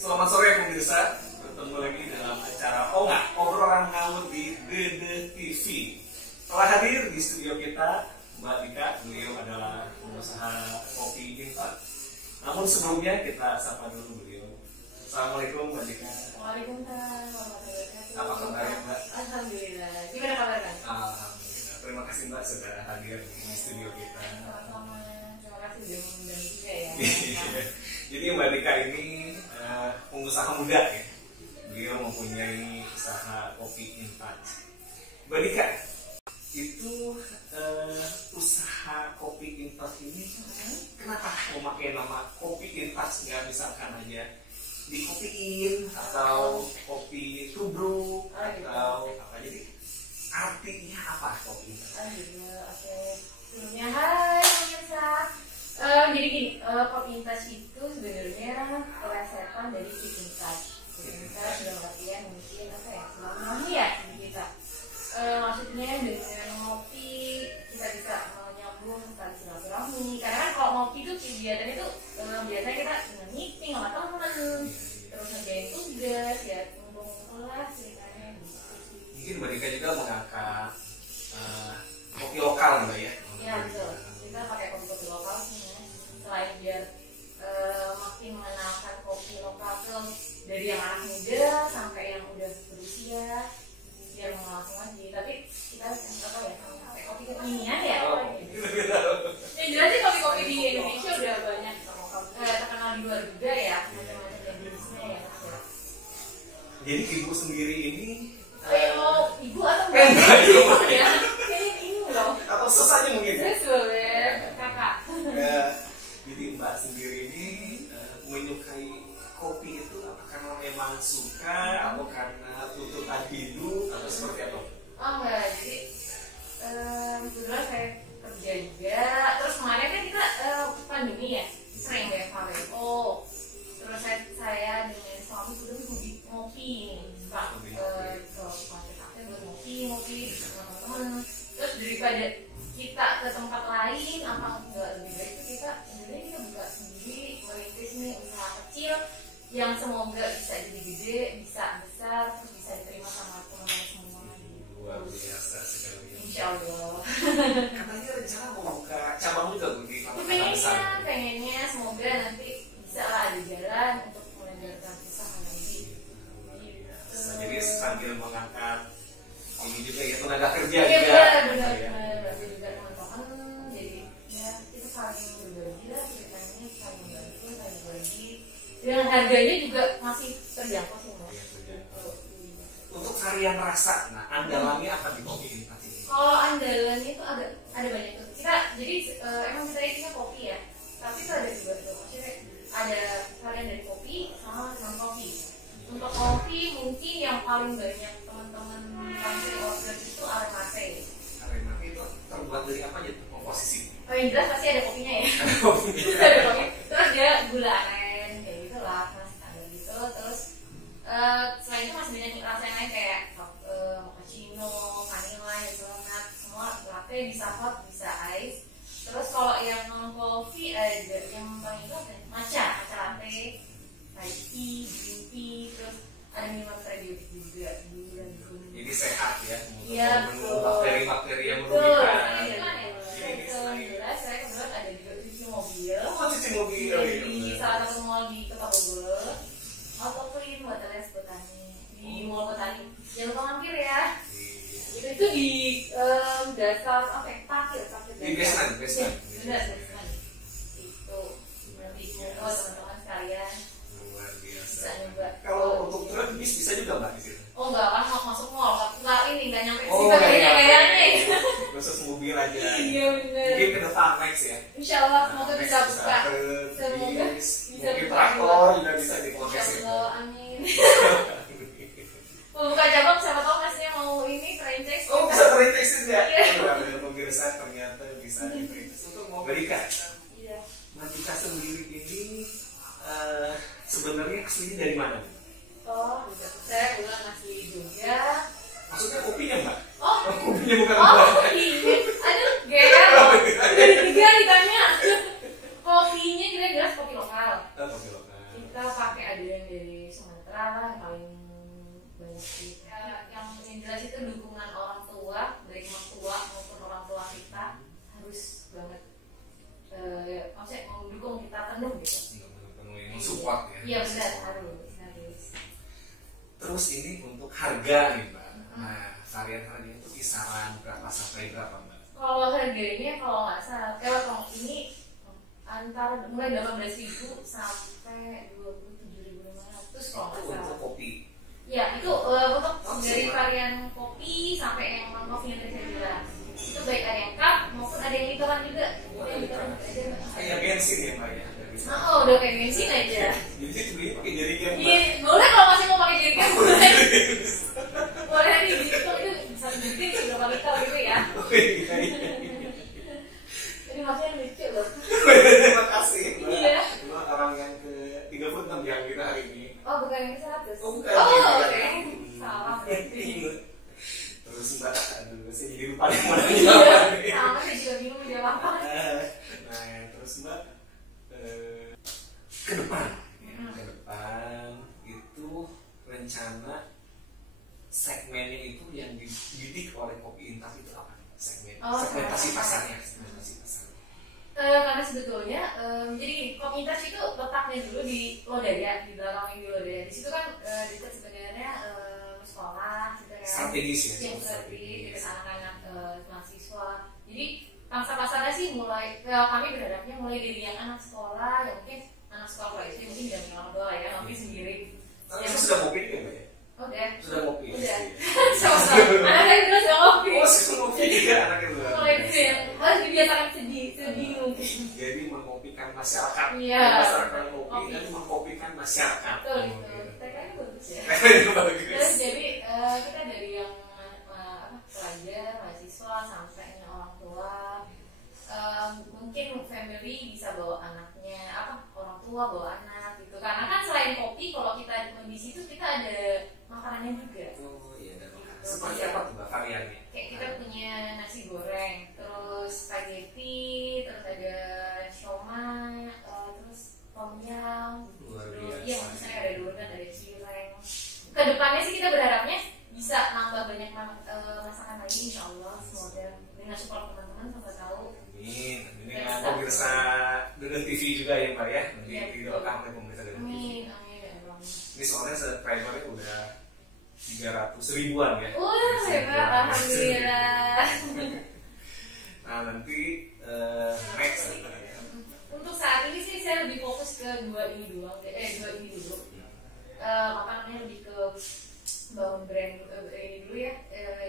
Selamat sore pemirsa, bertemu lagi dalam acara obrolan ngawur di Dede TV. Telah hadir di studio kita Mbak Dika, beliau adalah pengusaha kopi Infat. Namun sebelumnya kita sapa dulu beliau. Assalamualaikum Mbak Dika. Waalaikumsalam warahmatullahi wabarakatuh. Apa kabarnya Mbak? Alhamdulillah. Gimana kabarnya? Alhamdulillah. Terima kasih Mbak sudah hadir di studio kita. Sama-sama. Terima kasih sudah mengundang juga ya. Jadi Mbak Dika ini pengusaha muda ya. Beliau mempunyai usaha kopi Infat. Mbak Dika, itu usaha kopi Infat ini kenapa memakai nama kopi Infat, nggak misalkan aja di kopiin atau kopi tubruk atau apa? Jadi artinya apa kopi Infat? Oke. Sebelumnya hai pemirsa. Jadi gini, kopi Infat itu sebenarnya plesetan dari keep in touch. Keep in touch dalam artian mungkin apa ya? Selalu ya di kita. Maksudnya dengan ngopi kita bisa menyambung tali silaturahmi. Karena kan kalau ngopi itu kegiatan itu biasanya kita dengan meeting sama teman, terus ngerjain tugas ya, ngumpul kelas ceritanya gitu. Mungkin Mbak Dika juga mengangkat kopi lokal Mbak ya? Iya betul. Kita pakai kopi lokal sih. Selain biar makin mengenalkan kopi lokal tuh dari yang anak muda sampai yang udah berusia, biar mengenalkan lagi. Tapi kita apa ya, pakai kopi kekinian ya. Yang jelas sih kopi-kopi di Indonesia udah banyak terkenal di luar juga ya, macam-macam jenisnya ya. Jadi ibu sendiri ini Ibu atau enggak? Ibu ya. Kayaknya ini loh. atau sesanya mungkin ya? Boleh, kakak. Jadi Mbak sendiri ini menyukai kopi itu apa karena memang suka atau karena tuntutan hidup atau seperti apa? Oh enggak, jadi kebetulan saya kerja juga. Terus kemarin kan kita pandemi ya, sering WFH. Terus saya dengan suami sudah hobi ngopi nih, Pak. Ke kafe buat ngopi sama teman-teman. Terus daripada kita ke tempat lain, apa enggak lebih baik itu sebenarnya kita buka sendiri, merintis nih usaha kecil yang semoga bisa jadi gede, bisa besar, terus bisa diterima sama teman-teman semua. Luar biasa sekali. Insya Allah. Katanya rencana mau buka cabang juga Bu di Kota Besar. Pengennya semoga nanti bisa lah ada jalan untuk mengajarkan usaha nanti. Jadi sambil mengangkat ini juga ya tenaga kerja Iya juga. benar. Berarti juga teman-teman. Jadi ya kita saling berbagi lah ceritanya, saling bantu, saling berbagi. Dan harganya juga masih terjangkau sih Mas. Untuk varian rasa, nah andalannya apa di kopi ini? Kalau andalannya itu ada banyak tuh. Kita jadi emang kita isinya kopi ya. Tapi itu ada juga tuh. Maksudnya ada varian dari kopi sama non kopi. Untuk kopi mungkin yang paling banyak teman-teman kami order itu aromase. Aromase itu terbuat dari apa aja komposisi? Oh yang jelas pasti ada kopinya ya. Ada kopi. Ada kopi. Terus dia gula aren kayak gitu lah, mas ada gitu. Terus selain itu masih banyak rasa yang lain kayak mochaccino, vanilla, hazelnut, semua latte bisa hot, bisa ice. Terus kalau yang non coffee ada yang paling itu apa? Matcha latte, Thai tea, green tea, terus ada minuman prebiotik juga dan Jadi sehat ya, iya, membunuh bakteri-bakteri yang betul. merugikan. Jelas saya kebetulan ada juga cuci mobil. Oh, cuci mobil. Di salah satu mall di Kota Bogor. Auto clean buat alias Botani di Mall Botani. Jangan lupa mampir ya. Itu di dasar apa ya? Parkir. Di basement. Benar. Itu nanti buat teman-teman sekalian. Luar biasa. Bisa nyoba. Kalau untuk truk bisa juga Mbak di situ. Oh enggak lah, masuk mall. Enggak nyampe Oh, sih kayaknya. Khusus mobil aja. Iya benar. Mungkin ke depan next ya. Insya Allah semoga bisa buka. Semoga bisa mungkin traktor juga bisa diproses. Insya Allah, amin. Mau buka cabang siapa tahu masnya mau ini franchise. Oh bisa franchise juga. Iya. Pemirsa ternyata bisa franchise untuk mau berikan. Iya. Mbak sendiri ini sebenarnya aslinya dari mana? Oh, saya pulang asli Jogja. Maksudnya kopinya Mbak? Oh, kopinya bukan oh, Mbak. ini. Aduh, GR. Dari tiga ditanya. Kopinya juga jelas kopi lokal. Kopi lokal. Kita pakai ada yang dari sejahtera lah paling banyak sih. Yang jelas itu dukungan orang tua, baik orang tua maupun orang tua kita harus banget maksudnya mendukung kita penuh gitu. Support ya. Iya benar, harus. Terus ini untuk harga nih Mbak. Nah, varian harganya itu kisaran berapa sampai berapa Mbak? Kalau harganya kalau nggak salah, kalau ini antara mulai 18.000 sampai 27.500 kalau nggak salah. Untuk kopi. Ya itu untuk dari varian kopi sampai yang non kopi yang tadi saya bilang. Itu baik ada yang cup maupun ada yang literan juga. Kayak bensin ya Mbak ya. Oh, udah kayak bensin aja. Jadi beli pakai jerigen. Iya, boleh kalau masih mau pakai jerigen boleh. Boleh nih gitu itu bisa jadi berapa liter gitu ya. Jadi maksudnya lucu loh. Terima kasih Mbak. Iya. Cuma orang yang ke 36 yang kita hari ini. Oh, bukan yang 100. Oh, bukan. Oke. Salah berarti. Terus Mbak, aduh saya jadi lupa yang mana Iya. Sama saya juga bingung dia apa. Nah, terus Mbak ke depan itu rencana segmennya itu yang dididik oleh Kopi Intas itu apa? Segmentasi pasarnya. Karena sebetulnya jadi Kopi Intas itu letaknya dulu di Lodaya, di belakang di Lodaya. Di situ kan dekat sebenarnya sekolah, gitu ya. Strategis ya. Yang dekat anak-anak mahasiswa. Jadi pangsa pasarnya sih mulai kami berharapnya mulai dari yang anak sekolah, yang mungkin anak sekolah itu mungkin tidak orang tua ya, mungkin sendiri. Yang sudah ngopi ya Mbak ya? Udah. Sudah ngopi. Udah. Sama-sama. Anak saya juga sudah ngopi. Oh, sudah ngopi juga anaknya sudah. Mulai itu ya, harus dibiasakan sedih mungkin. Jadi mengopikan masyarakat. Iya. Masyarakat kopi dan mengkopikan masyarakat. Betul itu. TK-nya bagus ya. Bagus. Terus jadi kita dari yang pelajar, mahasiswa sampai orang tua. Mungkin family bisa bawa anaknya, orang tua bawa anak gitu. Karena kan selain kopi, kalau kita di situ kita ada makanannya juga. Oh iya, ada makanan. Seperti apa tuh Mbak variannya? Kayak kita punya nasi goreng, terus spaghetti, terus ada siomay, terus tom yum. Luar Terus biasa. iya, misalnya ada donat, ada cireng. Kedepannya sih kita berharapnya bisa nambah banyak masakan lagi, insya Allah. Semoga dengan support teman-teman sampai tahu. Amin. Ini kan pemirsa dengan TV juga ya Mbak ya. Nanti didoakan oleh pemirsa dengan TV. Amin. Ini soalnya subscribernya udah 300 ribuan ya. Hebat, alhamdulillah. Nah nanti next ya. Untuk saat ini sih saya lebih fokus ke dua ini dulu. Makanya lebih ke bangun brand ini dulu ya.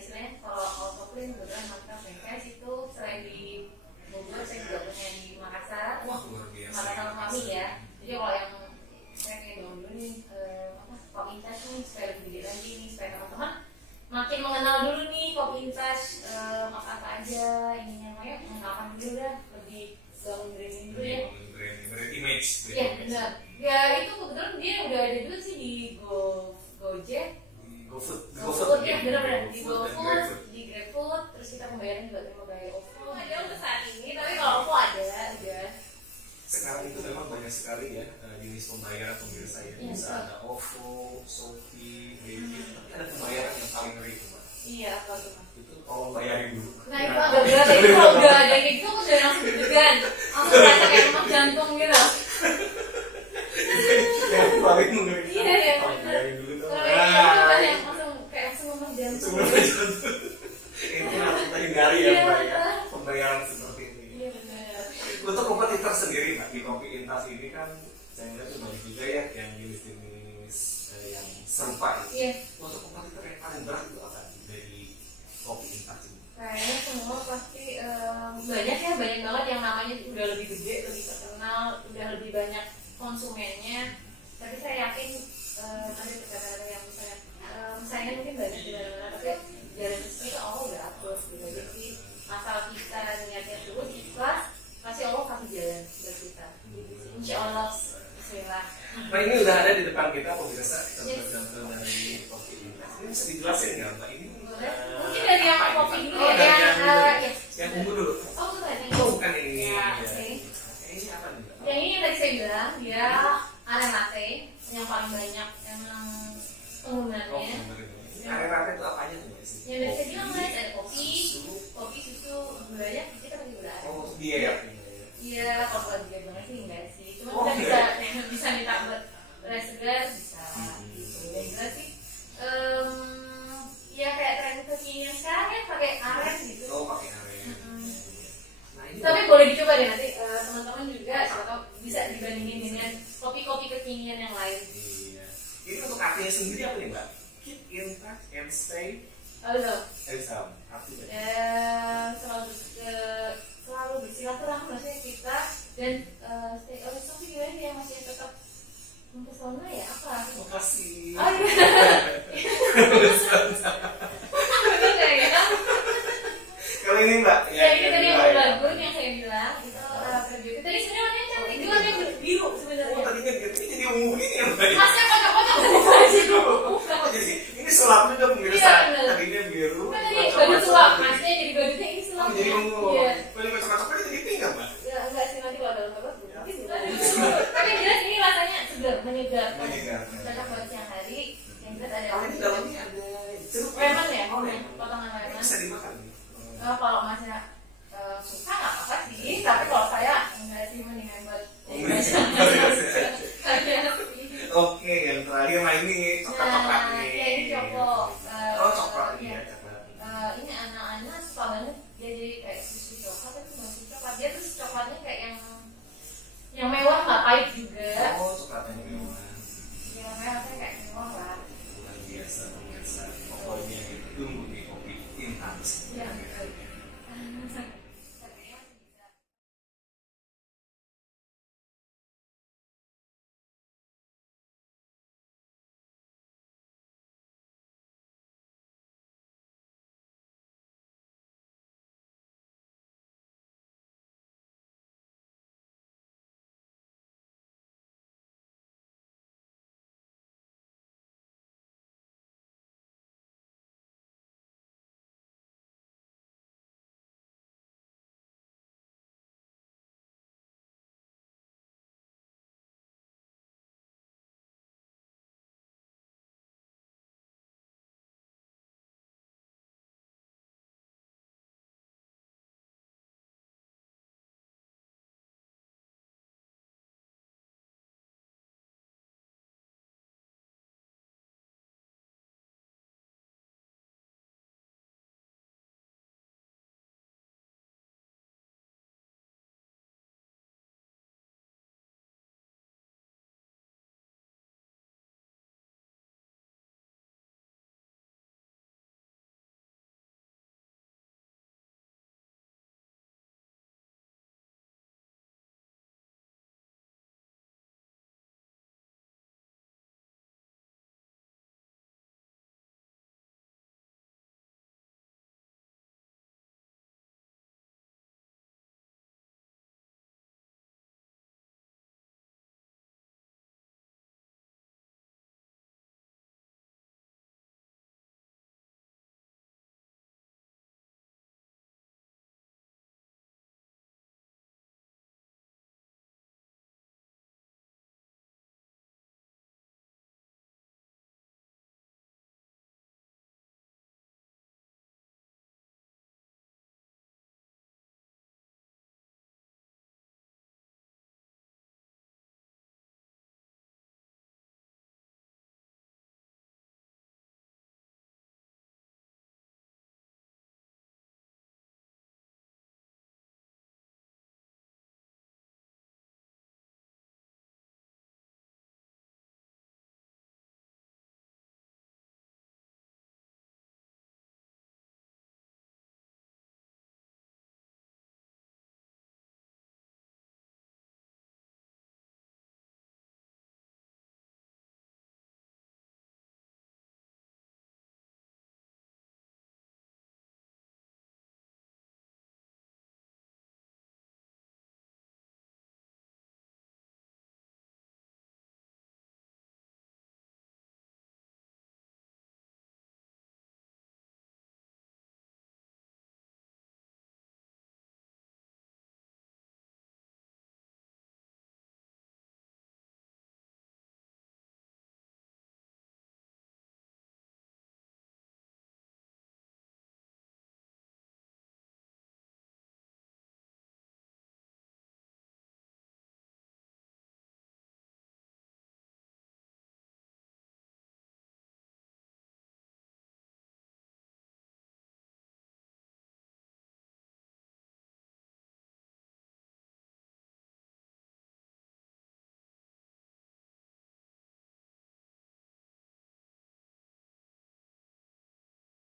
Istilahnya kalau Autoclean kebetulan maka franchise itu selain di Bogor saya juga punya di Makassar. Wah luar biasa. Makassar kami ya. Jadi kalau yang saya kayak bangun dulu nih Kopi Intas nih supaya lebih gede lagi nih supaya teman-teman makin mengenal dulu nih Kopi Intas apa aja ininya makanya mengenalkan dulu dah lebih bangun brand ini dulu ya. Brand image. Iya benar. Ya itu kebetulan dia udah ada juga sih di Gojek. GoFood Ya benar-benar di GoFood, di GrabFood, terus kita pembayaran juga terima bayar OVO. Ada untuk saat ini, tapi kalau OVO ada juga. Sekarang itu memang banyak sekali ya jenis pembayaran pemirsa ya. Bisa ada OVO, Shopee, Debit, tapi ada pembayaran yang paling ngeri Mbak. Iya apa tuh? Itu tolong bayarin dulu. Nah itu agak berat, tapi kalau udah ada kayak gitu aku udah langsung deg-degan, langsung rasa kayak lemak jantung gitu. Yang paling ngeri. Iya ya. Bayarin dulu dong. Kalau yang langsung kayak langsung lemak jantung. Ini harus kita hindari ya Mbak ya, pembayaran seperti ini. Iya benar. Untuk kompetitor sendiri Mbak, di Kopi Intas ini kan saya lihat banyak juga ya yang jenis-jenis yang serupa itu. Iya. Untuk kompetitor yang paling berat itu apa dari Kopi Intas ini? Kayaknya semua pasti banyak ya, banyak banget yang namanya udah lebih gede, lebih terkenal, udah lebih banyak konsumennya. Tapi saya yakin ada beberapa yang misalnya mungkin banyak di mana-mana, tapi jalan ke sini Allah udah atur gitu. Jadi masalah kita niatnya dulu ikhlas, pasti Allah kasih jalan buat kita. Insya Allah, bismillah. Nah ini udah ada di depan kita pemirsa contoh-contoh dari Kopi Intas. Ini bisa dijelasin nggak Mbak? Ini mungkin dari yang kopi dulu oh, ya, yang ungu dulu. Oh bukan yang Oh bukan yang ini. Ya, Ini apa nih Mbak? yang ini yang tadi saya bilang dia aren latte yang paling banyak yang Yang dari tadi mas ada kopi, susu, gulanya kita pakai gula aren. Oh, dia ya? Iya, kalau buat dia banget sih enggak sih. Cuma kita bisa minta buat segar bisa. Gitu. Dan jelas sih, ya kayak tren kekinian sekarang ya pakai aren gitu. Oh, pakai aren. Nah, tapi boleh dicoba deh nanti teman-teman juga, atau bisa dibandingin dengan kopi-kopi kekinian yang lain. Iya. Ini untuk artinya sendiri apa nih mbak? Keep in touch and stay. Awesome. Artinya? Selalu bersilaturahmi maksudnya kita dan stay awesome sih gimana ya, masih tetap mempesona ya apa? Makasih. Oh iya. Betul nggak ya? Kalau ini mbak? Ya ini tadi yang lagu yang saya bilang itu perjuangan. Tadi sebenarnya warnanya cantik, itu warnanya biru sebenarnya. Oh tadinya gitu, ini jadi ungu ini ya mbak? Masnya kotak-kotak dari baju. Jadi ini sulapnya udah pemirsa. Tadinya biru. Kan tadi baju sulap, masnya jadi bajunya ini sulap. Oh jadi ungu. Iya. Kalau yang kocok-kocoknya jadi pink nggak mbak? Ya enggak sih, nanti kalau dalam kabar mungkin bukan. Tapi jelas ini rasanya segar, menyegarkan. Cocok buat siang hari. Yang jelas ada. Kalau ini dalamnya ada jeruk. Lemon ya? Oh lemon. Potongan lemon. Bisa dimakan nih. Kalau masnya suka nggak apa-apa sih. Tapi kalau saya enggak sih, mendingan buat. Oke, yang terakhir nah ini coklat-coklat nih. Ya ini coklat. Oh coklat nih ya coklat. Ini anak-anak suka banget dia jadi kayak susu coklat, tapi bukan susu coklat, dia tuh coklatnya kayak yang mewah nggak pahit juga. Oh coklatnya